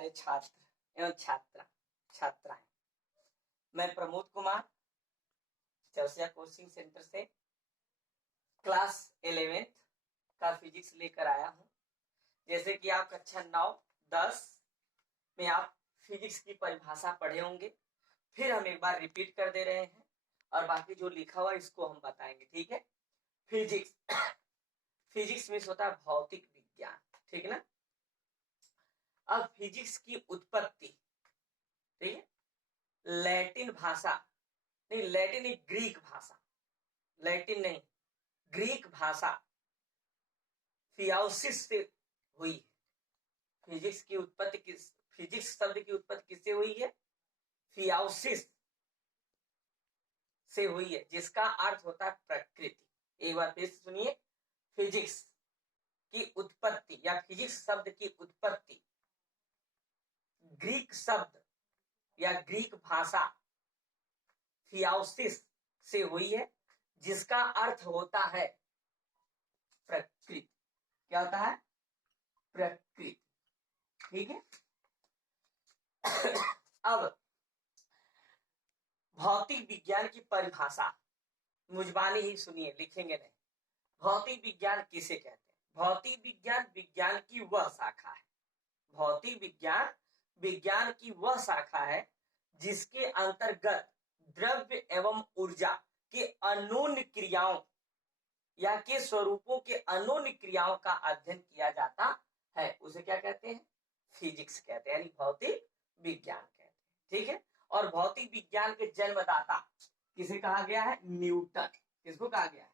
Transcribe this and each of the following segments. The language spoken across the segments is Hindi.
प्यारे छात्र एवं छात्राएं, मैं प्रमोद कुमार चौसिया कोचिंग सेंटर से क्लास 11th का फिजिक्स लेकर आया हूं। जैसे कि आप कक्षा 9, 10 में आप फिजिक्स की परिभाषा पढ़े होंगे, फिर हम एक बार रिपीट कर दे रहे हैं और बाकी जो लिखा हुआ इसको हम बताएंगे। ठीक है। फिजिक्स में होता है भौतिक विज्ञान, ठीक है ना। अब फिजिक्स की उत्पत्ति, ठीक है, लैटिन भाषा नहीं, लैटिन एक ग्रीक भाषा, लैटिन नहीं ग्रीक भाषा फियाउसिस से हुई है। फिजिक्स की उत्पत्ति फिजिक्स शब्द की उत्पत्ति किससे हुई है? फियाउसिस से हुई है, जिसका अर्थ होता है प्रकृति। एक बार फिर सुनिए, फिजिक्स की उत्पत्ति या फिजिक्स शब्द की उत्पत्ति ग्रीक शब्द या ग्रीक भाषा फियाउसिस से हुई है, जिसका अर्थ होता है प्रकृति। क्या होता है? प्रकृति। ठीक है। अब भौतिक विज्ञान की परिभाषा मुझबानी ही सुनिए, लिखेंगे नहीं। भौतिक विज्ञान किसे कहते हैं? भौतिक विज्ञान विज्ञान की वह शाखा है, भौतिक विज्ञान विज्ञान की वह शाखा है जिसके अंतर्गत द्रव्य एवं ऊर्जा के अनोन्य क्रियाओं या के स्वरूपों के अनोन्य क्रियाओं का अध्ययन किया जाता है। उसे क्या कहते हैं? फिजिक्स कहते हैं, यानी भौतिक विज्ञान कहते हैं। ठीक है। और भौतिक विज्ञान के जन्मदाता किसे कहा गया है? न्यूटन। किसको कहा गया है?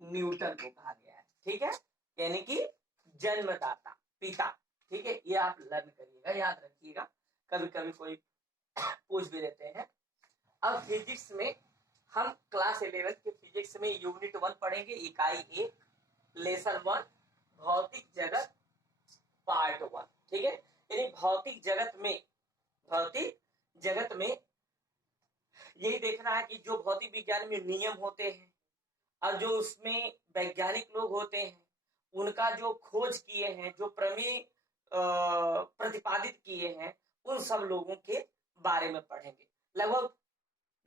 न्यूटन को कहा गया है। ठीक है, यानी कि जन्मदाता, पिता। ठीक है, ये आप लर्न करिएगा, याद रखिएगा, कभी कभी कोई पूछ भी देते हैं। अब फिजिक्स में हम क्लास 11 के फिजिक्स में यूनिट 1 पढ़ेंगे, इकाई 1, लेसन 1, भौतिक जगत पार्ट 1। ठीक है, यानी भौतिक जगत में यही देखना है कि जो भौतिक विज्ञान में नियम होते हैं और जो उसमें वैज्ञानिक लोग होते हैं, उनका जो खोज किए हैं, जो प्रमेय प्रतिपादित किए हैं, उन सब लोगों के बारे में पढ़ेंगे। लगभग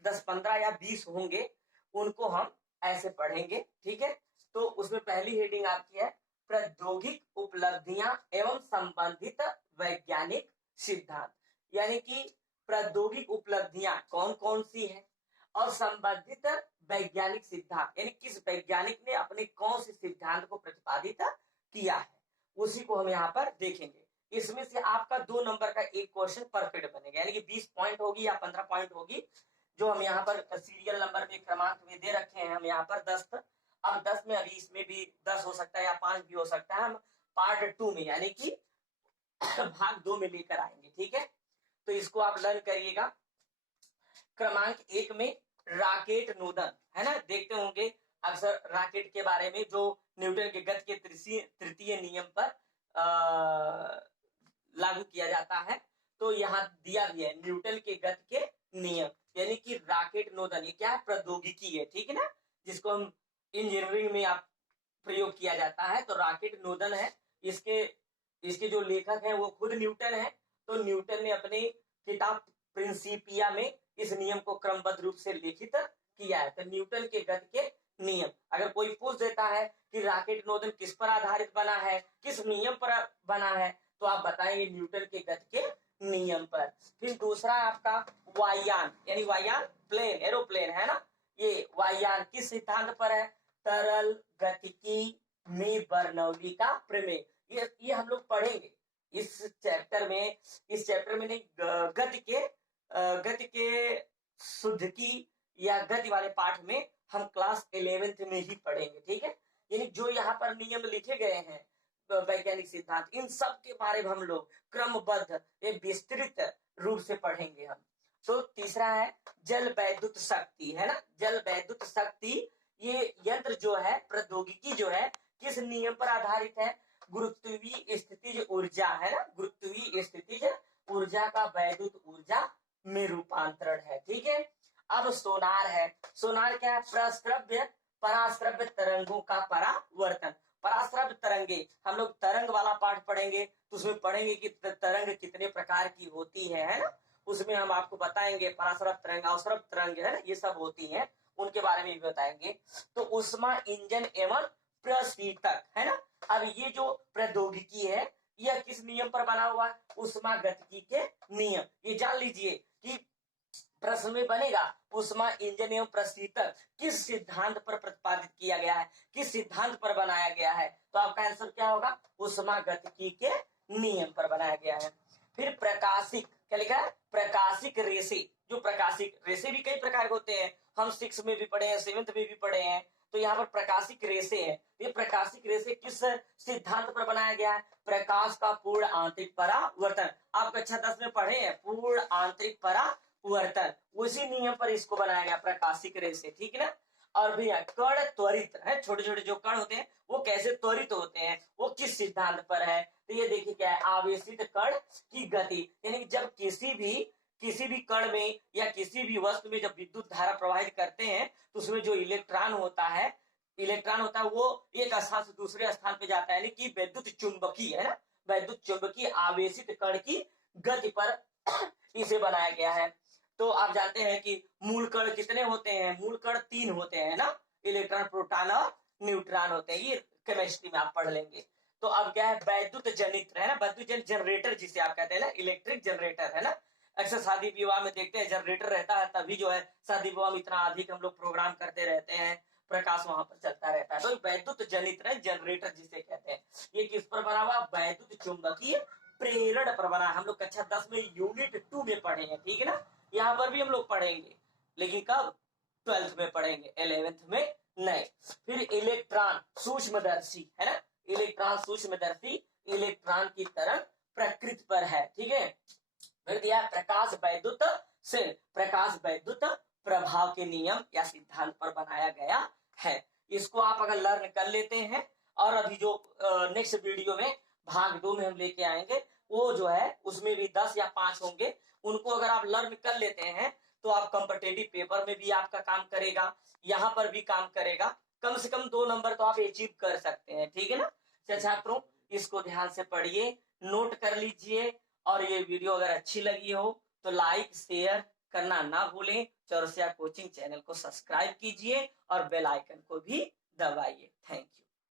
10, 15 या 20 होंगे, उनको हम ऐसे पढ़ेंगे। ठीक है। तो उसमें पहली हेडिंग आपकी है प्रौद्योगिक उपलब्धियां एवं संबंधित वैज्ञानिक सिद्धांत, यानी कि प्रौद्योगिक उपलब्धियां कौन कौन सी हैं और संबंधित वैज्ञानिक सिद्धांत, यानी किस वैज्ञानिक ने अपने कौन से सिद्धांत को प्रतिपादित किया है, उसी को हम यहाँ पर देखेंगे। इसमें से आपका 2 नंबर का एक क्वेश्चन परफेक्ट बनेगा, यानी कि 20 पॉइंट होगी या 15 पॉइंट होगी, जो हम यहाँ पर सीरियल नंबर में क्रमांक में दे रखे हैं। हम यहाँ पर 10, अब 10 में अभी इसमें भी 10 हो सकता है या 5 भी हो सकता है, हम पार्ट 2 में यानी कि भाग 2 में लेकर आएंगे। ठीक है, तो इसको आप लर्न करिएगा। क्रमांक 1 में राकेट नोदन, है ना, देखते होंगे अक्सर राकेट के बारे में, जो न्यूटन के गति के तृतीय नियम पर लागू किया जाता है। तो यहाँ दिया भी है न्यूटन के गति के नियम, यानी कि राकेट नोदन, ये क्या है? प्रौद्योगिकी है। ठीक है ना, जिसको हम इंजीनियरिंग में आप प्रयोग किया जाता है। तो राकेट नोदन है, इसके जो लेखक हैं वो खुद न्यूटन है। तो न्यूटन ने अपनी किताब प्रिंसिपिया में इस नियम को क्रमबद्ध रूप से लिखित किया है। तो न्यूटन के गति के नियम, अगर कोई पूछ देता है कि राकेट नोदन किस पर आधारित बना है, किस नियम पर बना है, तो आप बताएंगे न्यूटन के गति के नियम पर। फिर दूसरा आपका वायुयान, यानी वायुयान प्लेन, एरोप्लेन, है ना, ये वायुयान किस सिद्धांत पर है? तरल गतिकी में बर्नौली का प्रमेय। ये हम लोग पढ़ेंगे इस चैप्टर में नहीं, गति के शुद्ध की या गति वाले पाठ में हम क्लास 11th में ही पढ़ेंगे। ठीक है, यानी जो यहाँ पर नियम लिखे गए हैं, वैज्ञानिक सिद्धांत, इन सब के बारे में हम लोग क्रमबद्ध एक विस्तृत रूप से पढ़ेंगे हम। तो तीसरा है जल वैद्युत शक्ति, है ना, जल वैद्युत शक्ति, ये यंत्र जो है, प्रौद्योगिकी जो है, किस नियम पर आधारित है? गुरुत्वीय स्थितिज ऊर्जा, है ना, गुरुत्वीय स्थितिज ऊर्जा का वैद्युत ऊर्जा में रूपांतरण है। ठीक है। अब सोनार है। सोनार क्या है? प्रस्रव्य परास्रव्य तरंगों का परावर्तन। पराश्रव तरंगे, हम लोग तरंग वाला पाठ पढ़ेंगे तो उसमें पढ़ेंगे कि तरंग कितने प्रकार की होती है ना, उसमें हम आपको बताएंगे पराश्रव तरंग, अवसरव तरंग है ना, ये सब होती है, उनके बारे में भी बताएंगे। तो उष्मा इंजन एवं प्रशीतक है ना। अब ये जो प्रौद्योगिकी है यह किस नियम पर बना हुआ है? उष्मा गतिकी के नियम। ये जान लीजिए कि प्रश्न में बनेगा उष्मा इंजन एवं प्रशीतक किस सिद्धांत पर प्रतिपादित किया गया है, किस सिद्धांत पर बनाया गया है, तो आपका आंसर क्या होगा? उष्मा गतिकी के नियम पर बनाया गया है। फिर प्रकाशिक, क्या लिखा है? प्रकाशिक रेशे। जो प्रकाशिक रेशे भी कई प्रकार के होते हैं, हम 6 में भी पढ़े हैं, 7th में भी पढ़े हैं। तो यहाँ पर प्रकाशिक रेशे है। ये प्रकाशिक रेशे किस सिद्धांत पर बनाया गया है? प्रकाश का पूर्ण आंतरिक परावर्तन। आप कक्षा 10 में पढ़े हैं, पूर्ण आंतरिक परावर्तन, उसी नियम पर इसको बनाया गया प्रकाशिक रेशे, ठीक है ना। और भैया कण त्वरित है, छोटे छोटे जो कण होते हैं वो कैसे त्वरित होते हैं, वो किस सिद्धांत पर है? तो ये देखिए क्या है, आवेशित कण की गति, यानी कि जब किसी भी कण में या किसी भी वस्तु में जब विद्युत धारा प्रवाहित करते हैं तो उसमें जो इलेक्ट्रॉन होता है वो एक स्थान से दूसरे स्थान पे जाता है, यानी कि वैद्युत चुंबकीय है ना, वैद्युत चुंबकीय आवेशित कण की गति पर इसे बनाया गया है। तो आप जानते हैं कि मूल कण कितने होते हैं? मूल कण 3 होते हैं ना, इलेक्ट्रॉन, प्रोटॉन और न्यूट्रॉन होते हैं, ये केमिस्ट्री में आप पढ़ लेंगे। तो अब क्या है? वैद्युत जनित्र है ना, वैद्युत जनित्र जनरेटर जिसे आप कहते हैं ना, इलेक्ट्रिक जनरेटर है ना। अक्सर शादी विवाह में देखते हैं जनरेटर रहता है, तभी जो है शादी विवाह में इतना अधिक हम लोग प्रोग्राम करते रहते हैं, प्रकाश वहां पर चलता रहता है। तो वैद्युत जनित्र है, जनरेटर जिसे कहते हैं। ये किस पर बना हुआ? वैद्युत चुंबकीय प्रेरण पर बना। हम लोग कक्षा 10 में यूनिट 2 में पढ़े हैं, ठीक है ना। यहाँ पर भी हम लोग पढ़ेंगे, लेकिन कब? 12th में पढ़ेंगे, 11th में नहीं। फिर इलेक्ट्रॉन सूक्ष्मदर्शी है ना, इलेक्ट्रॉन सूक्ष्मदर्शी इलेक्ट्रॉन की तरंग प्रकृति पर है, ठीक है। फिर दिया प्रकाश वैद्युत प्रभाव के नियम या सिद्धांत पर बनाया गया है। इसको आप अगर लर्न कर लेते हैं, और अभी जो नेक्स्ट वीडियो में भाग 2 में हम लेके आएंगे, वो जो है उसमें भी 10 या 5 होंगे, उनको अगर आप लर्न कर लेते हैं तो आप कॉम्पिटिटिव पेपर में भी आपका काम करेगा, यहाँ पर भी काम करेगा, कम से कम 2 नंबर तो आप अचीव कर सकते हैं, ठीक है ना। छात्रों इसको ध्यान से पढ़िए, नोट कर लीजिए, और ये वीडियो अगर अच्छी लगी हो तो लाइक शेयर करना ना भूलें। चौरसिया कोचिंग चैनल को सब्सक्राइब कीजिए और बेल आइकन को भी दबाइए। Thank you.